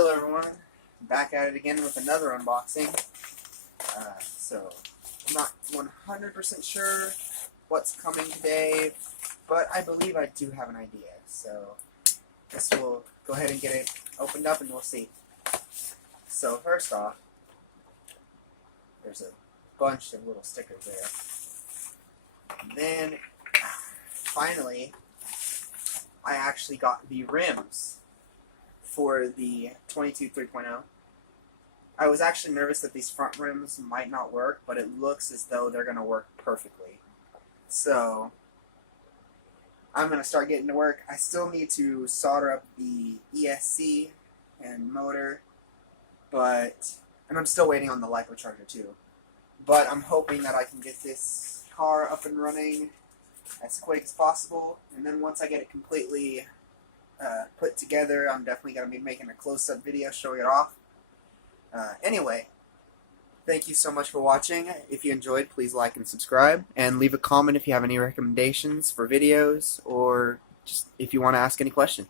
Hello everyone, back at it again with another unboxing. So, I'm not 100% sure what's coming today, but I believe I do have an idea. So, I guess we'll go ahead and get it opened up and we'll see. So first off, there's a bunch of little stickers there. And then, finally, I actually got the rims for the 22 3.0. I was actually nervous that these front rims might not work, but it looks as though they're going to work perfectly. So, I'm going to start getting to work. I still need to solder up the ESC and motor, and I'm still waiting on the LiPo charger too. But I'm hoping that I can get this car up and running as quick as possible, and then once I get it completely put together, I'm definitely going to be making a close-up video showing it off. Anyway, thank you so much for watching. If you enjoyed, please like and subscribe, and leave a comment if you have any recommendations for videos, or just if you want to ask any questions.